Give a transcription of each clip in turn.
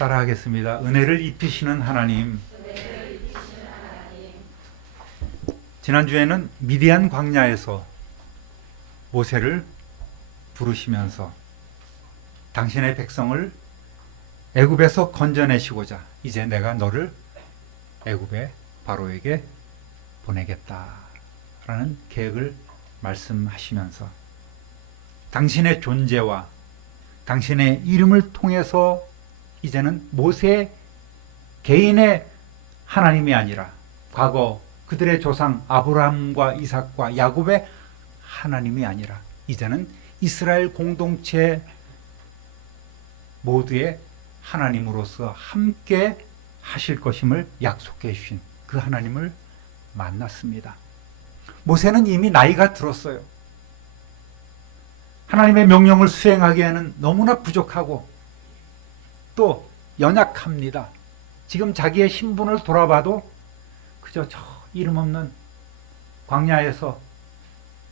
따라하겠습니다. 은혜를 입히시는 하나님. 지난주에는 미디안 광야에서 모세를 부르시면서 당신의 백성을 애굽에서 건져내시고자 이제 내가 너를 애굽의 바로에게 보내겠다라는 계획을 말씀하시면서 당신의 존재와 당신의 이름을 통해서 이제는 모세 개인의 하나님이 아니라 과거 그들의 조상 아브라함과 이삭과 야곱의 하나님이 아니라 이제는 이스라엘 공동체 모두의 하나님으로서 함께 하실 것임을 약속해 주신 그 하나님을 만났습니다. 모세는 이미 나이가 들었어요. 하나님의 명령을 수행하기에는 너무나 부족하고 또 연약합니다. 지금 자기의 신분을 돌아봐도 그저 저 이름 없는 광야에서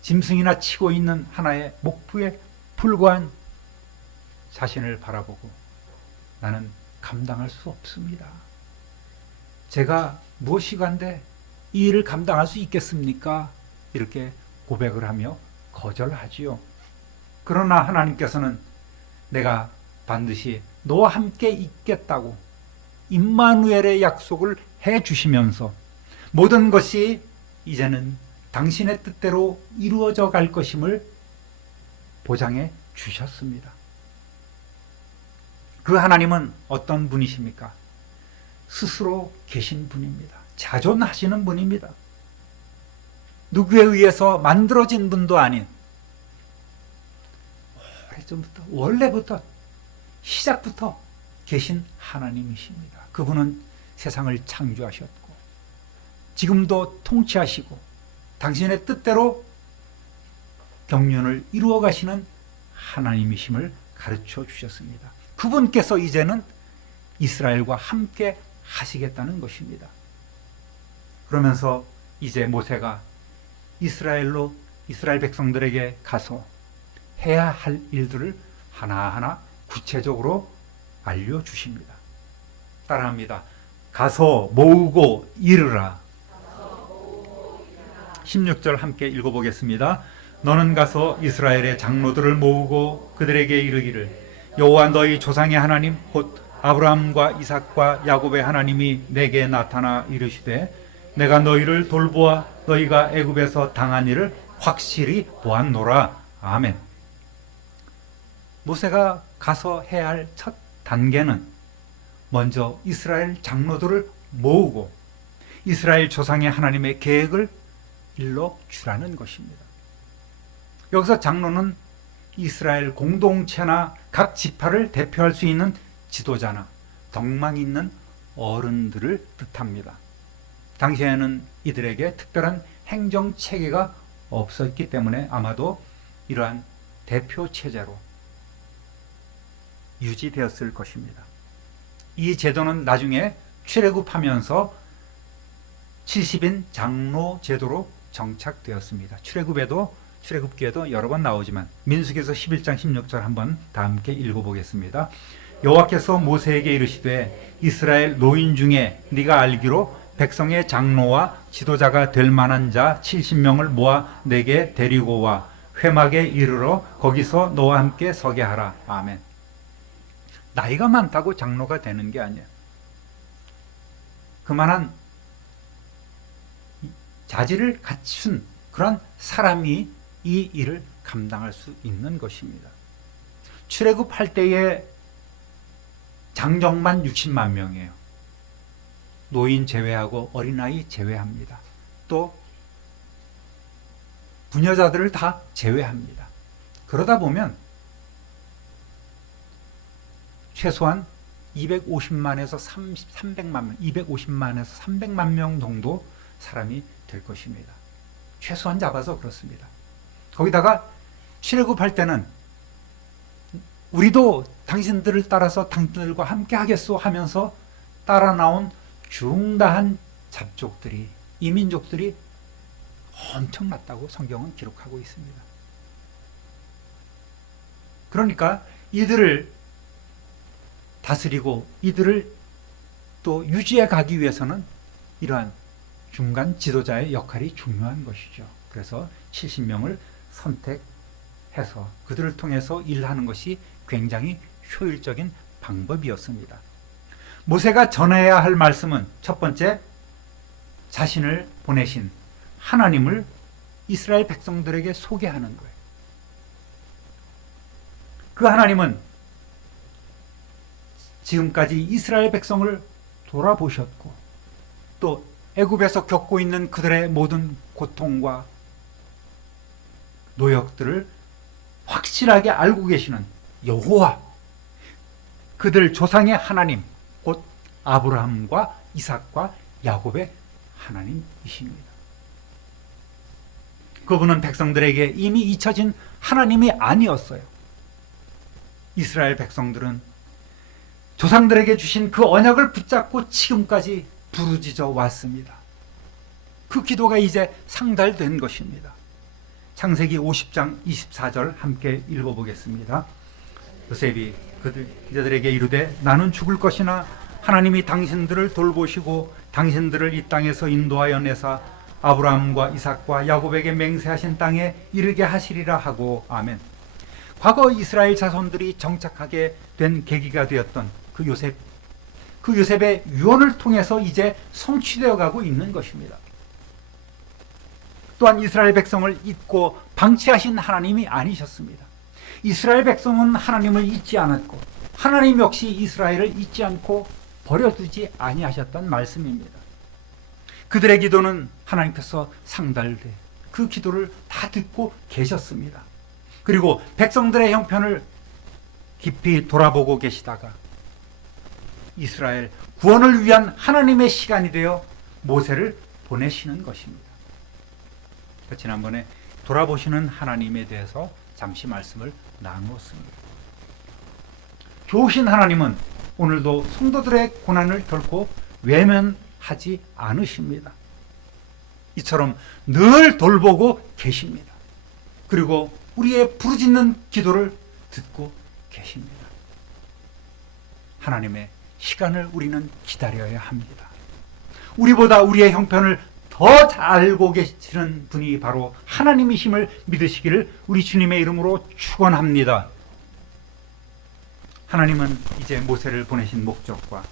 짐승이나 치고 있는 하나의 목부에 불과한 자신을 바라보고 나는 감당할 수 없습니다. 제가 무엇이 간데 이 일을 감당할 수 있겠습니까? 이렇게 고백을 하며 거절하지요. 그러나 하나님께서는 내가 반드시 너와 함께 있겠다고 임마누엘의 약속을 해 주시면서 모든 것이 이제는 당신의 뜻대로 이루어져 갈 것임을 보장해 주셨습니다. 그 하나님은 어떤 분이십니까? 스스로 계신 분입니다. 자존하시는 분입니다. 누구에 의해서 만들어진 분도 아닌 오래전부터 원래부터 시작부터 계신 하나님이십니다. 그분은 세상을 창조하셨고 지금도 통치하시고 당신의 뜻대로 경륜을 이루어 가시는 하나님이심을 가르쳐 주셨습니다. 그분께서 이제는 이스라엘과 함께 하시겠다는 것입니다. 그러면서 이제 모세가 이스라엘로 이스라엘 백성들에게 가서 해야 할 일들을 하나하나 구체적으로 알려 주십니다. 따라합니다. 가서 모으고 이르라. 16절 함께 읽어보겠습니다. 너는 가서 이스라엘의 장로들을 모으고 그들에게 이르기를 여호와 너희 조상의 하나님 곧 아브라함과 이삭과 야곱의 하나님이 내게 나타나 이르시되 내가 너희를 돌보아 너희가 애굽에서 당한 일을 확실히 보았노라. 아멘. 모세가 가서 해야 할 첫 단계는 먼저 이스라엘 장로들을 모으고 이스라엘 조상의 하나님의 계획을 일러 주라는 것입니다. 여기서 장로는 이스라엘 공동체나 각 지파를 대표할 수 있는 지도자나 덕망 있는 어른들을 뜻합니다. 당시에는 이들에게 특별한 행정 체계가 없었기 때문에 아마도 이러한 대표 체제로 유지되었을 것입니다. 이 제도는 나중에 출애굽하면서 70인 장로 제도로 정착되었습니다. 출애굽에도 출애굽기에도 여러 번 나오지만 민수기서 11장 16절 한번 다 함께 읽어보겠습니다. 여호와께서 모세에게 이르시되 이스라엘 노인 중에 네가 알기로 백성의 장로와 지도자가 될 만한 자 70명을 모아 내게 데리고 와 회막에 이르러 거기서 너와 함께 서게 하라. 아멘. 나이가 많다고 장로가 되는 게 아니야. 그만한 자질을 갖춘 그런 사람이 이 일을 감당할 수 있는 것입니다. 출애굽할 때의 장정만 60만 명이에요. 노인 제외하고 어린아이 제외합니다. 또 부녀자들을 다 제외합니다. 그러다 보면 최소한 250만에서 30, 300만 명, 250만에서 300만 명 정도 사람이 될 것입니다. 최소한 잡아서 그렇습니다. 거기다가 출애굽할 때는 우리도 당신들을 따라서 당신들과 함께 하겠소 하면서 따라 나온 중다한 잡족들이 이민족들이 엄청났다고 성경은 기록하고 있습니다. 그러니까 이들을 다스리고 이들을 또 유지해 가기 위해서는 이러한 중간 지도자의 역할이 중요한 것이죠. 그래서 70명을 선택해서 그들을 통해서 일하는 것이 굉장히 효율적인 방법이었습니다. 모세가 전해야 할 말씀은 첫 번째, 자신을 보내신 하나님을 이스라엘 백성들에게 소개하는 거예요. 그 하나님은 지금까지 이스라엘 백성을 돌아보셨고 또 애굽에서 겪고 있는 그들의 모든 고통과 노역들을 확실하게 알고 계시는 여호와 그들 조상의 하나님 곧 아브라함과 이삭과 야곱의 하나님이십니다. 그분은 백성들에게 이미 잊혀진 하나님이 아니었어요. 이스라엘 백성들은 조상들에게 주신 그 언약을 붙잡고 지금까지 부르짖어 왔습니다. 그 기도가 이제 상달된 것입니다. 창세기 50장 24절 함께 읽어보겠습니다. 요셉이 그들 이들에게 이르되 나는 죽을 것이나 하나님이 당신들을 돌보시고 당신들을 이 땅에서 인도하여 내사 아브라함과 이삭과 야곱에게 맹세하신 땅에 이르게 하시리라 하고 아멘. 과거 이스라엘 자손들이 정착하게 된 계기가 되었던 그 요셉 그 요셉의 유언을 통해서 이제 성취되어 가고 있는 것입니다. 또한 이스라엘 백성을 잊고 방치하신 하나님이 아니셨습니다. 이스라엘 백성은 하나님을 잊지 않았고 하나님 역시 이스라엘을 잊지 않고 버려두지 아니하셨던 말씀입니다. 그들의 기도는 하나님께서 상달돼 그 기도를 다 듣고 계셨습니다. 그리고 백성들의 형편을 깊이 돌아보고 계시다가 이스라엘 구원을 위한 하나님의 시간이 되어 모세를 보내시는 것입니다. 지난번에 돌아보시는 하나님에 대해서 잠시 말씀을 나누었습니다. 좋으신 하나님은 오늘도 성도들의 고난을 결코 외면하지 않으십니다. 이처럼 늘 돌보고 계십니다. 그리고 우리의 부르짖는 기도를 듣고 계십니다. 하나님의 시간을 우리는 기다려야 합니다. 우리보다 우리의 형편을 더 잘 알고 계시는 분이 바로 하나님이심을 믿으시기를 우리 주님의 이름으로 축원합니다. 하나님은 이제 모세를 보내신 목적과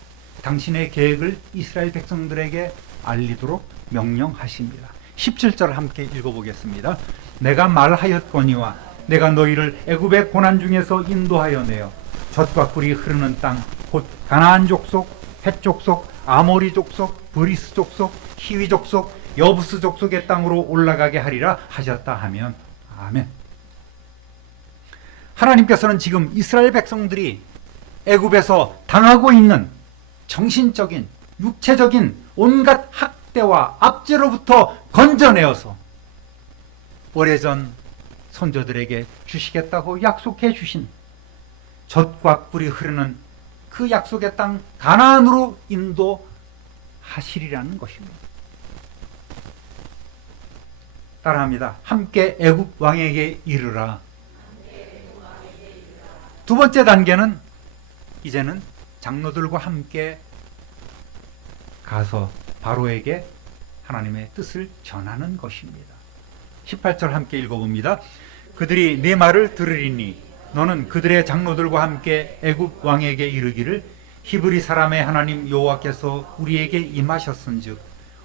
당신의 계획을 이스라엘 백성들에게 알리도록 명령하십니다. 17절 함께 읽어보겠습니다. 내가 말하였거니와 내가 너희를 애굽의 고난 중에서 인도하여 내어 젖과 꿀이 흐르는 땅 곧 가나안 족속, 헷 족속, 아모리 족속, 브리스 족속, 히위 족속, 여부스 족속의 땅으로 올라가게 하리라 하셨다 하면 아멘. 하나님께서는 지금 이스라엘 백성들이 애굽에서 당하고 있는 정신적인 육체적인 온갖 학대와 압제로부터 건져내어서 오래전 선조들에게 주시겠다고 약속해 주신 젖과 꿀이 흐르는 그 약속의 땅 가나안으로 인도하시리라는 것입니다. 따라합니다. 함께 애굽 왕에게 이르라. 두 번째 단계는 이제는 장로들과 함께 가서 바로에게 하나님의 뜻을 전하는 것입니다. 18절 함께 읽어봅니다. 그들이 내 말을 들으리니 너는 그들의 장로들과 함께 애굽 왕에게 이르기를 히브리 사람의 하나님 여호와께서 우리에게 임하셨은즉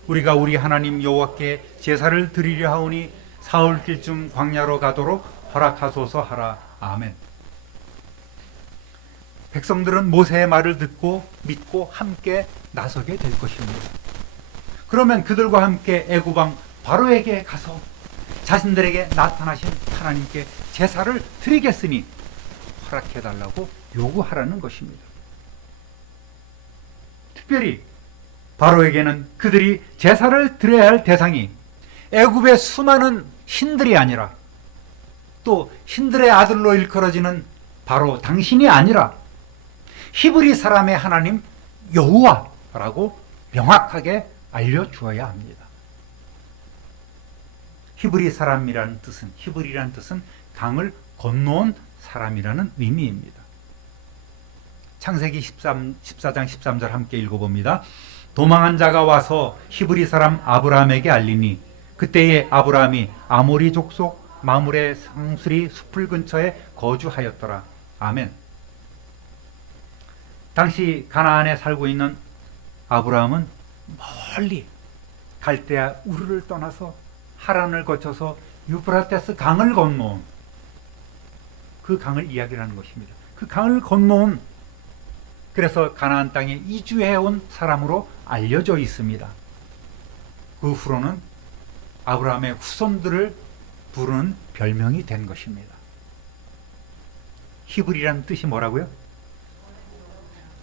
우리가 우리 하나님 여호와께 제사를 드리려 하오니 사흘길쯤 광야로 가도록 허락하소서 하라. 아멘. 백성들은 모세의 말을 듣고 믿고 함께 나서게 될 것입니다. 그러면 그들과 함께 애굽 왕 바로에게 가서 자신들에게 나타나신 하나님께 제사를 드리겠으니 허락해 달라고 요구하라는 것입니다. 특별히 바로에게는 그들이 제사를 드려야 할 대상이 애굽의 수많은 신들이 아니라 또 신들의 아들로 일컬어지는 바로 당신이 아니라 히브리 사람의 하나님 여호와라고 명확하게 알려주어야 합니다. 히브리 사람이라는 뜻은 히브리라는 뜻은 강을 건너온 사람이라는 의미입니다. 창세기 13, 14장 13절 함께 읽어봅니다. 도망한 자가 와서 히브리 사람 아브라함에게 알리니 그때에 아브라함이 아모리 족속 마물의 상수리 숲을 근처에 거주하였더라. 아멘. 당시 가나안에 살고 있는 아브라함은 멀리 갈대아 우르를 떠나서 하란을 거쳐서 유브라테스 강을 건너온 그 강을 이야기하는 것입니다. 그 강을 건너온 그래서 가나안 땅에 이주해 온 사람으로 알려져 있습니다. 그 후로는 아브라함의 후손들을 부르는 별명이 된 것입니다. 히브리라는 뜻이 뭐라고요?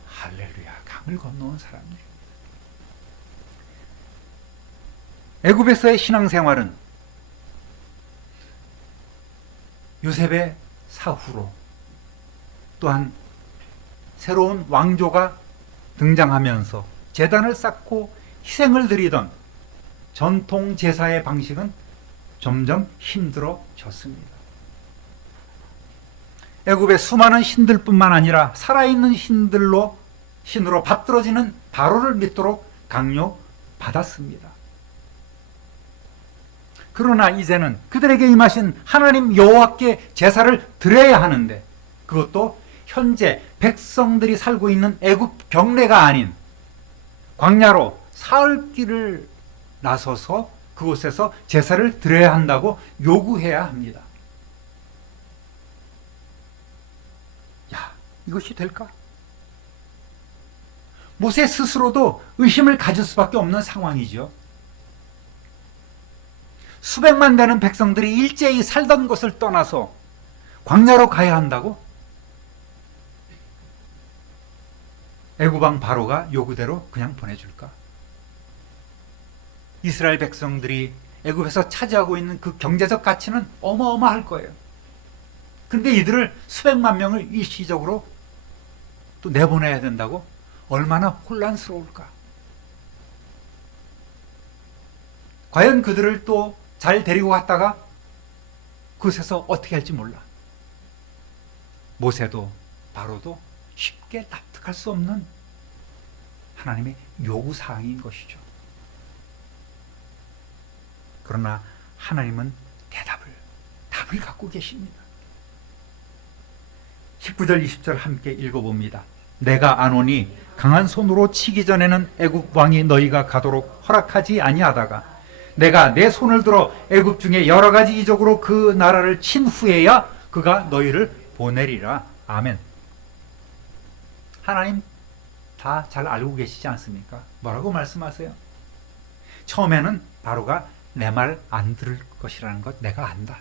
할렐루야, 강을 건너온 사람들. 애굽에서의 신앙생활은 요셉의 사후로 또한 새로운 왕조가 등장하면서 재단을 쌓고 희생을 드리던 전통 제사의 방식은 점점 힘들어졌습니다. 애굽의 수많은 신들뿐만 아니라 살아있는 신들로 신으로 받들어지는 바로를 믿도록 강요받았습니다. 그러나 이제는 그들에게 임하신 하나님 여호와께 제사를 드려야 하는데 그것도 현재 백성들이 살고 있는 애굽 경내가 아닌 광야로 사흘 길을 나서서 그곳에서 제사를 드려야 한다고 요구해야 합니다. 야, 이것이 될까? 모세 스스로도 의심을 가질 수밖에 없는 상황이죠. 수백만 되는 백성들이 일제히 살던 곳을 떠나서 광야로 가야 한다고? 애굽왕 바로가 요구대로 그냥 보내줄까? 이스라엘 백성들이 애굽에서 차지하고 있는 그 경제적 가치는 어마어마할 거예요. 그런데 이들을 수백만 명을 일시적으로 또 내보내야 된다고? 얼마나 혼란스러울까? 과연 그들을 또 잘 데리고 갔다가 그곳에서 어떻게 할지 몰라. 모세도 바로도 쉽게 납득할 수 없는 하나님의 요구 사항인 것이죠. 그러나 하나님은 대답을 답을 갖고 계십니다. 19절 20절 함께 읽어봅니다. 내가 아노니 강한 손으로 치기 전에는 애굽 왕이 너희가 가도록 허락하지 아니하다가 내가 내 손을 들어 애굽 중에 여러 가지 이적으로 그 나라를 친 후에야 그가 너희를 보내리라. 아멘. 하나님 다 잘 알고 계시지 않습니까? 뭐라고 말씀하세요? 처음에는 바로가 내 말 안 들을 것이라는 것 내가 안다.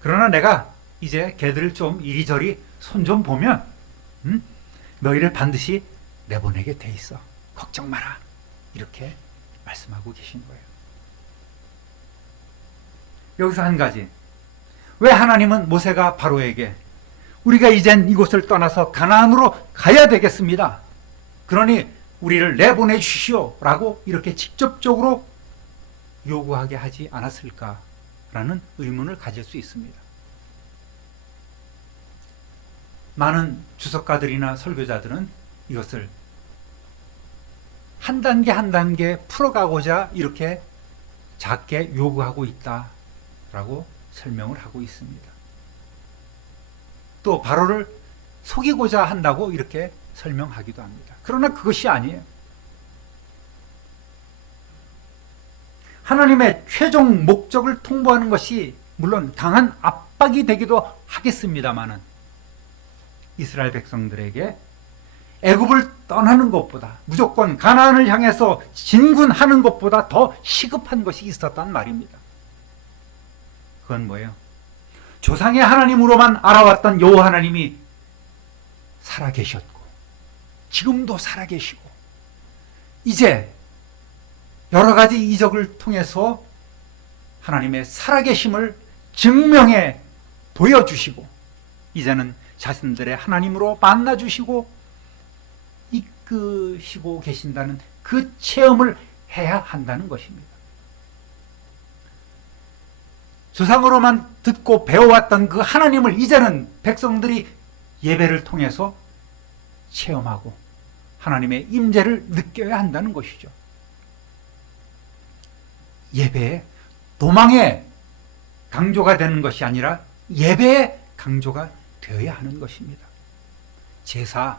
그러나 내가 이제 걔들을 좀 이리저리 손 좀 보면 음? 너희를 반드시 내보내게 돼 있어. 걱정 마라. 이렇게 말씀하고 계신 거예요. 여기서 한 가지. 왜 하나님은 모세가 바로에게 우리가 이젠 이곳을 떠나서 가나안으로 가야 되겠습니다. 그러니 우리를 내보내 주시오라고 이렇게 직접적으로 요구하게 하지 않았을까라는 의문을 가질 수 있습니다. 많은 주석가들이나 설교자들은 이것을 한 단계 한 단계 풀어가고자 이렇게 작게 요구하고 있다라고 설명을 하고 있습니다. 또 바로를 속이고자 한다고 이렇게 설명하기도 합니다. 그러나 그것이 아니에요. 하나님의 최종 목적을 통보하는 것이 물론 강한 압박이 되기도 하겠습니다만은 이스라엘 백성들에게 애굽을 떠나는 것보다 무조건 가나안을 향해서 진군하는 것보다 더 시급한 것이 있었단 말입니다. 그건 뭐예요? 조상의 하나님으로만 알아왔던 여호와 하나님이 살아계셨고 지금도 살아계시고 이제 여러 가지 이적을 통해서 하나님의 살아계심을 증명해 보여주시고 이제는 자신들의 하나님으로 만나주시고 이끄시고 계신다는 그 체험을 해야 한다는 것입니다. 조상으로만 듣고 배워왔던 그 하나님을 이제는 백성들이 예배를 통해서 체험하고 하나님의 임재를 느껴야 한다는 것이죠. 예배의 도망의 강조가 되는 것이 아니라 예배의 강조가 되어야 하는 것입니다. 제사,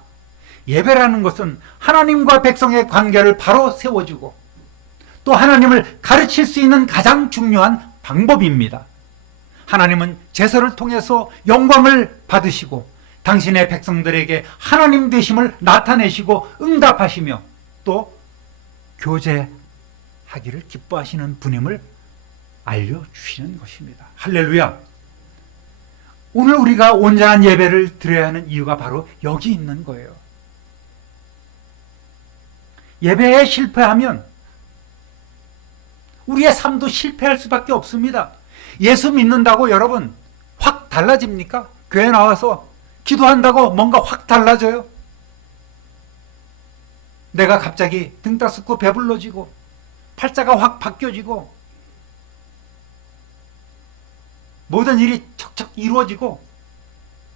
예배라는 것은 하나님과 백성의 관계를 바로 세워주고 또 하나님을 가르칠 수 있는 가장 중요한 방법입니다. 하나님은 제사를 통해서 영광을 받으시고 당신의 백성들에게 하나님 되심을 나타내시고 응답하시며 또 교제하기를 기뻐하시는 분임을 알려주시는 것입니다. 할렐루야! 오늘 우리가 온전한 예배를 드려야 하는 이유가 바로 여기 있는 거예요. 예배에 실패하면 우리의 삶도 실패할 수밖에 없습니다. 예수 믿는다고 여러분 확 달라집니까? 교회 나와서 기도한다고 뭔가 확 달라져요? 내가 갑자기 등 따숩고 배불러지고 팔자가 확 바뀌어지고 모든 일이 척척 이루어지고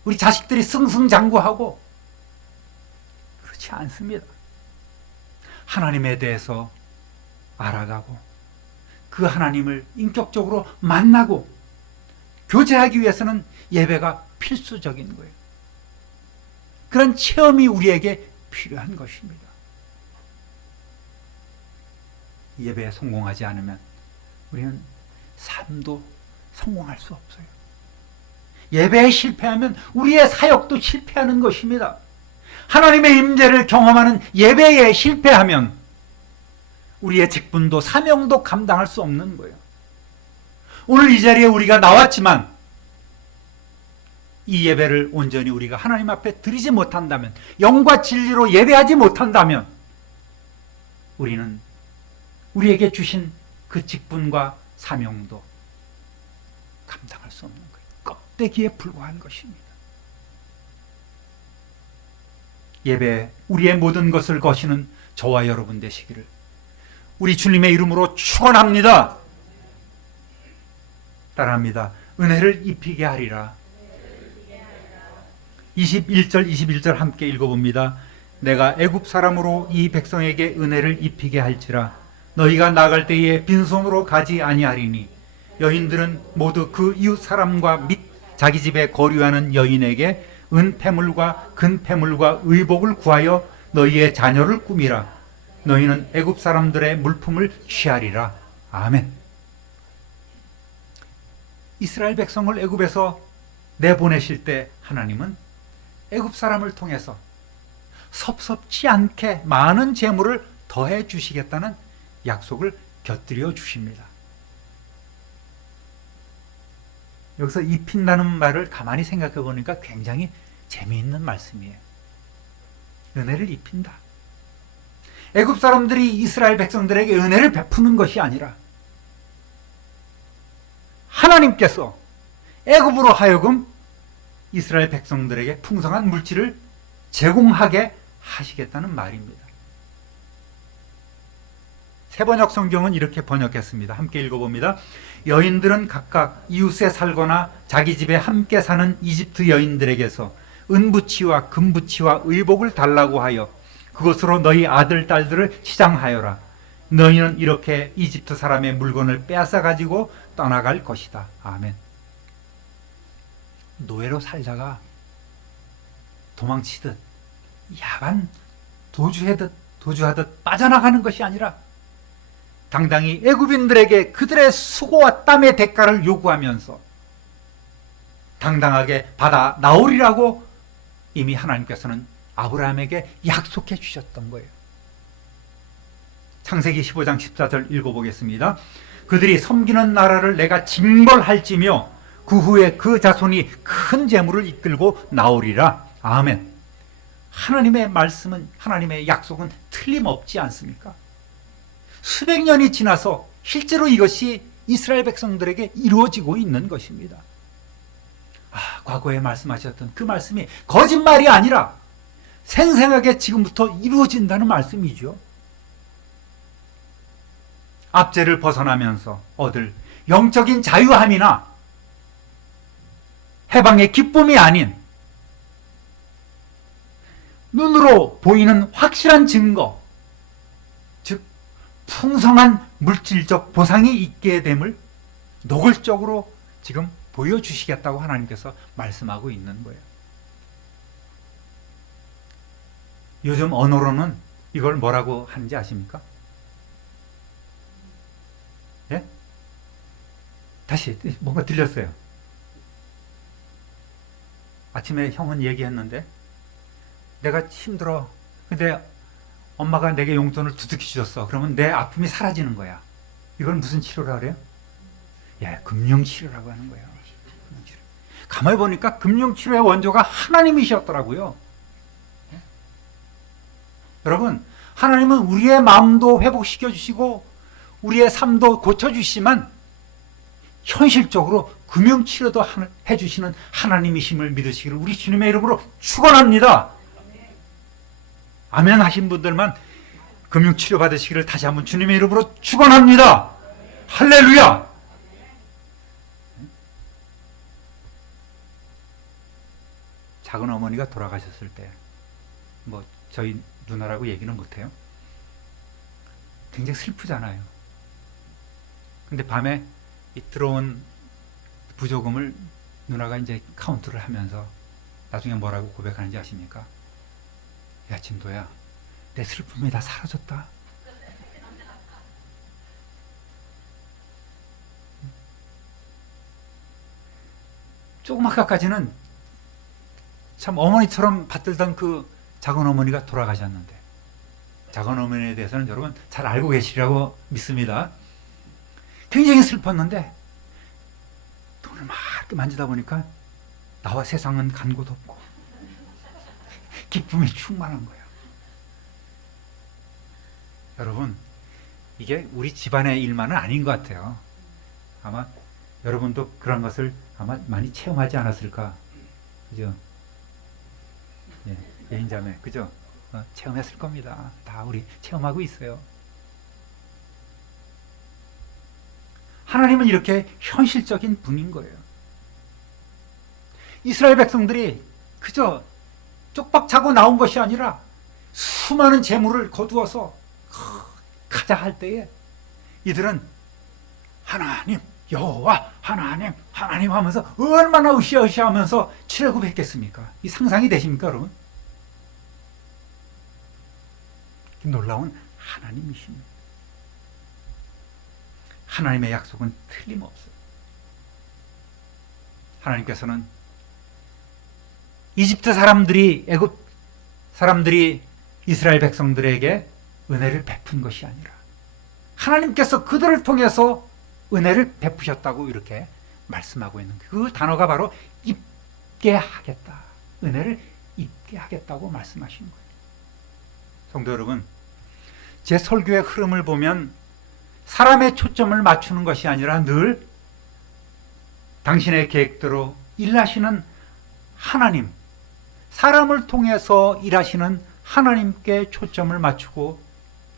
우리 자식들이 승승장구하고 그렇지 않습니다. 하나님에 대해서 알아가고 그 하나님을 인격적으로 만나고 교제하기 위해서는 예배가 필수적인 거예요. 그런 체험이 우리에게 필요한 것입니다. 예배에 성공하지 않으면 우리는 삶도 성공할 수 없어요. 예배에 실패하면 우리의 사역도 실패하는 것입니다. 하나님의 임재를 경험하는 예배에 실패하면 우리의 직분도 사명도 감당할 수 없는 거예요. 오늘 이 자리에 우리가 나왔지만 이 예배를 온전히 우리가 하나님 앞에 드리지 못한다면 영과 진리로 예배하지 못한다면 우리는 우리에게 주신 그 직분과 사명도 감당할 수 없는 거예요. 껍데기에 불과한 것입니다. 예배 우리의 모든 것을 거시는 저와 여러분 되시기를 우리 주님의 이름으로 축원합니다. 따라합니다. 은혜를 입히게 하리라. 21절 21절 함께 읽어봅니다. 내가 애굽 사람으로 이 백성에게 은혜를 입히게 할지라 너희가 나갈 때에 빈손으로 가지 아니하리니 여인들은 모두 그 이웃 사람과 및 자기 집에 거류하는 여인에게 은폐물과 근폐물과 의복을 구하여 너희의 자녀를 꾸미라. 너희는 애굽 사람들의 물품을 취하리라. 아멘. 이스라엘 백성을 애굽에서 내보내실 때 하나님은 애굽 사람을 통해서 섭섭지 않게 많은 재물을 더해 주시겠다는 약속을 곁들여 주십니다. 여기서 입힌다는 말을 가만히 생각해 보니까 굉장히 재미있는 말씀이에요. 은혜를 입힌다. 애굽 사람들이 이스라엘 백성들에게 은혜를 베푸는 것이 아니라 하나님께서 애굽으로 하여금 이스라엘 백성들에게 풍성한 물질을 제공하게 하시겠다는 말입니다. 세번역 성경은 이렇게 번역했습니다. 함께 읽어봅니다. 여인들은 각각 이웃에 살거나 자기 집에 함께 사는 이집트 여인들에게서 은부치와 금부치와 의복을 달라고 하여 그것으로 너희 아들 딸들을 시장하여라. 너희는 이렇게 이집트 사람의 물건을 빼앗아 가지고 떠나갈 것이다. 아멘. 노예로 살다가 도망치듯 야간 도주하듯 도주하듯 빠져나가는 것이 아니라 당당히 애굽인들에게 그들의 수고와 땀의 대가를 요구하면서 당당하게 받아 나오리라고 이미 하나님께서는 아브라함에게 약속해 주셨던 거예요. 창세기 15장 14절 읽어보겠습니다. 그들이 섬기는 나라를 내가 징벌할지며 그 후에 그 자손이 큰 재물을 이끌고 나오리라. 아멘. 하나님의 말씀은 하나님의 약속은 틀림없지 않습니까? 수백 년이 지나서 실제로 이것이 이스라엘 백성들에게 이루어지고 있는 것입니다. 아, 과거에 말씀하셨던 그 말씀이 거짓말이 아니라 생생하게 지금부터 이루어진다는 말씀이죠. 압제를 벗어나면서 얻을 영적인 자유함이나 해방의 기쁨이 아닌 눈으로 보이는 확실한 증거, 즉 풍성한 물질적 보상이 있게 됨을 노골적으로 지금 보여주시겠다고 하나님께서 말씀하고 있는 거예요. 요즘 언어로는 이걸 뭐라고 하는지 아십니까? 예? 다시 뭔가 들렸어요. 아침에 형은 얘기했는데 내가 힘들어. 근데 엄마가 내게 용돈을 두둑히 주셨어. 그러면 내 아픔이 사라지는 거야. 이건 무슨 치료라 그래요? 예, 금융치료라고 하는 거예요. 금융치료. 가만히 보니까 금융치료의 원조가 하나님이셨더라고요. 예? 여러분, 하나님은 우리의 마음도 회복시켜 주시고 우리의 삶도 고쳐 주시지만 현실적으로 금융치료도 하- 해주시는 하나님이심을 믿으시기를 우리 주님의 이름으로 축원합니다. 아멘 하신 분들만 금융치료 받으시기를 다시 한번 주님의 이름으로 축원합니다. 할렐루야. 작은 어머니가 돌아가셨을 때 뭐 저희 누나라고 얘기는 못해요. 굉장히 슬프잖아요. 근데 밤에 이 들어온 부조금을 누나가 이제 카운트를 하면서 나중에 뭐라고 고백하는지 아십니까? 야 진도야 내 슬픔이 다 사라졌다. 조금 아까까지는 참 어머니처럼 받들던 그 작은 어머니가 돌아가셨는데 작은 어머니에 대해서는 여러분 잘 알고 계시리라고 믿습니다. 굉장히 슬펐는데 돈을 막 만지다 보니까 나와 세상은 간 곳 없고 기쁨이 충만한 거예요. 여러분 이게 우리 집안의 일만은 아닌 것 같아요. 아마 여러분도 그런 것을 아마 많이 체험하지 않았을까, 그죠? 예, 예인자매, 그죠? 어, 체험했을 겁니다. 다 우리 체험하고 있어요. 하나님은 이렇게 현실적인 분인 거예요. 이스라엘 백성들이 그저 쪽박 차고 나온 것이 아니라 수많은 재물을 거두어서 가자 할 때에 이들은 하나님 여호와 하나님 하나님 하면서 얼마나 으쌰으쌰하면서 출애굽했겠습니까? 이 상상이 되십니까, 여러분? 놀라운 하나님이십니다. 하나님의 약속은 틀림없어요. 하나님께서는 이집트 사람들이 애굽 사람들이 이스라엘 백성들에게 은혜를 베푼 것이 아니라 하나님께서 그들을 통해서 은혜를 베푸셨다고 이렇게 말씀하고 있는. 그 단어가 바로 입게 하겠다. 은혜를 입게 하겠다고 말씀하신 거예요. 성도 여러분, 제 설교의 흐름을 보면 사람의 초점을 맞추는 것이 아니라 늘 당신의 계획대로 일하시는 하나님, 사람을 통해서 일하시는 하나님께 초점을 맞추고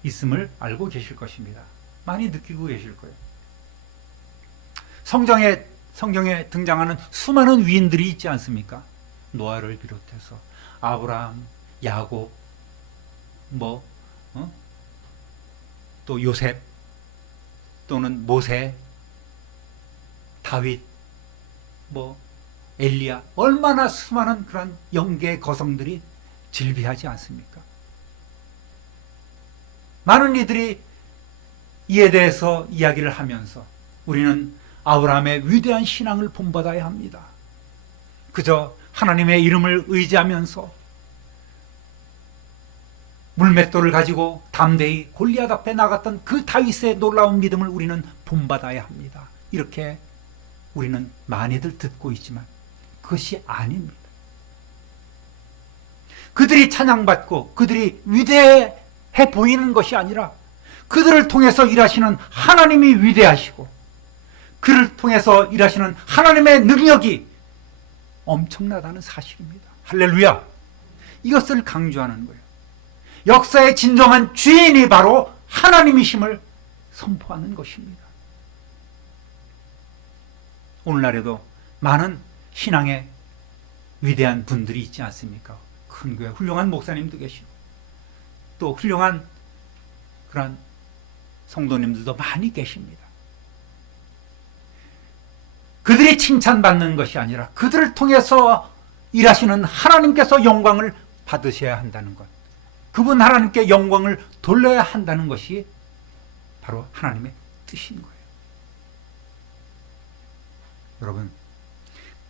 있음을 알고 계실 것입니다. 많이 느끼고 계실 거예요. 성경에 성경에 등장하는 수많은 위인들이 있지 않습니까? 노아를 비롯해서 아브라함, 야곱, 뭐, 어? 또 요셉, 또는 모세, 다윗, 뭐 엘리야, 얼마나 수많은 그런 영계 거성들이 질비하지 않습니까? 많은 이들이 이에 대해서 이야기를 하면서 우리는 아브라함의 위대한 신앙을 본받아야 합니다. 그저 하나님의 이름을 의지하면서 물맷돌을 가지고 담대히 골리앗 앞에 나갔던 그 다윗의 놀라운 믿음을 우리는 본받아야 합니다. 이렇게 우리는 많이들 듣고 있지만 그것이 아닙니다. 그들이 찬양받고 그들이 위대해 보이는 것이 아니라 그들을 통해서 일하시는 하나님이 위대하시고 그를 통해서 일하시는 하나님의 능력이 엄청나다는 사실입니다. 할렐루야. 이것을 강조하는 거예요. 역사의 진정한 주인이 바로 하나님이심을 선포하는 것입니다. 오늘날에도 많은 신앙의 위대한 분들이 있지 않습니까? 큰 교회 훌륭한 목사님도 계시고 또 훌륭한 그런 성도님들도 많이 계십니다. 그들이 칭찬받는 것이 아니라 그들을 통해서 일하시는 하나님께서 영광을 받으셔야 한다는 것. 그분 하나님께 영광을 돌려야 한다는 것이 바로 하나님의 뜻인 거예요. 여러분,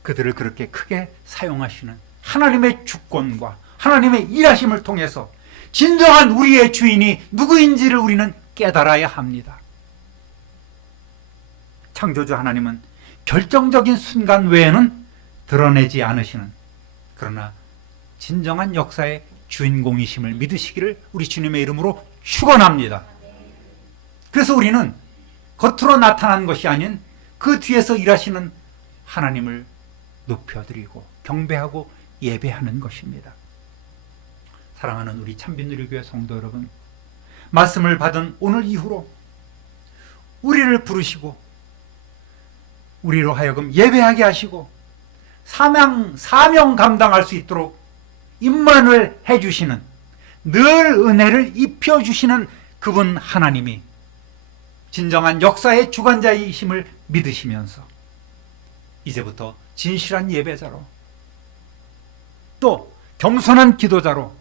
그들을 그렇게 크게 사용하시는 하나님의 주권과 하나님의 일하심을 통해서 진정한 우리의 주인이 누구인지를 우리는 깨달아야 합니다. 창조주 하나님은 결정적인 순간 외에는 드러내지 않으시는 그러나 진정한 역사의 주인공이심을 믿으시기를 우리 주님의 이름으로 축원합니다. 그래서 우리는 겉으로 나타난 것이 아닌 그 뒤에서 일하시는 하나님을 높여드리고 경배하고 예배하는 것입니다. 사랑하는 우리 참빈누리교회 성도 여러분, 말씀을 받은 오늘 이후로 우리를 부르시고 우리로 하여금 예배하게 하시고 사명 사명 감당할 수 있도록 임만을 해 주시는 늘 은혜를 입혀 주시는 그분 하나님이 진정한 역사의 주관자이심을 믿으시면서 이제부터 진실한 예배자로 또 겸손한 기도자로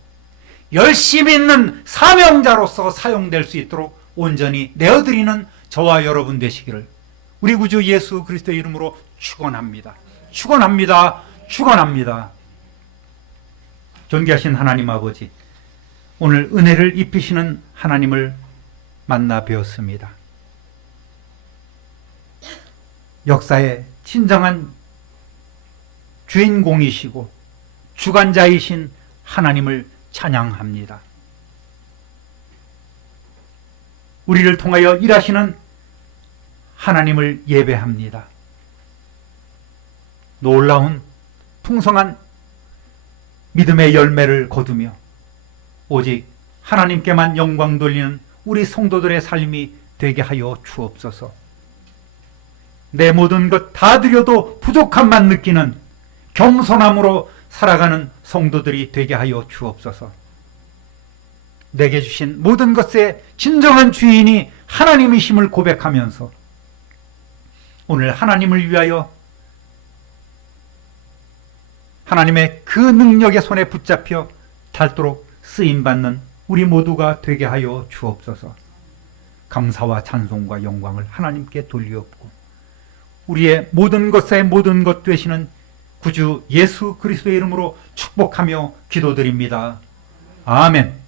열심히 있는 사명자로서 사용될 수 있도록 온전히 내어드리는 저와 여러분 되시기를 우리 구주 예수 그리스도의 이름으로 축원합니다. 축원합니다. 축원합니다. 존귀하신 하나님 아버지, 오늘 은혜를 입히시는 하나님을 만나 뵈었습니다. 역사의 진정한 주인공이시고 주관자이신 하나님을 찬양합니다. 우리를 통하여 일하시는 하나님을 예배합니다. 놀라운 풍성한 믿음의 열매를 거두며 오직 하나님께만 영광 돌리는 우리 성도들의 삶이 되게 하여 주옵소서. 내 모든 것 다 드려도 부족함만 느끼는 겸손함으로 살아가는 성도들이 되게 하여 주옵소서. 내게 주신 모든 것의 진정한 주인이 하나님이심을 고백하면서 오늘 하나님을 위하여 하나님의 그 능력의 손에 붙잡혀 닳도록 쓰임받는 우리 모두가 되게 하여 주옵소서. 감사와 찬송과 영광을 하나님께 돌리옵고 우리의 모든 것의 모든 것 되시는 구주 예수 그리스도의 이름으로 축복하며 기도드립니다. 아멘.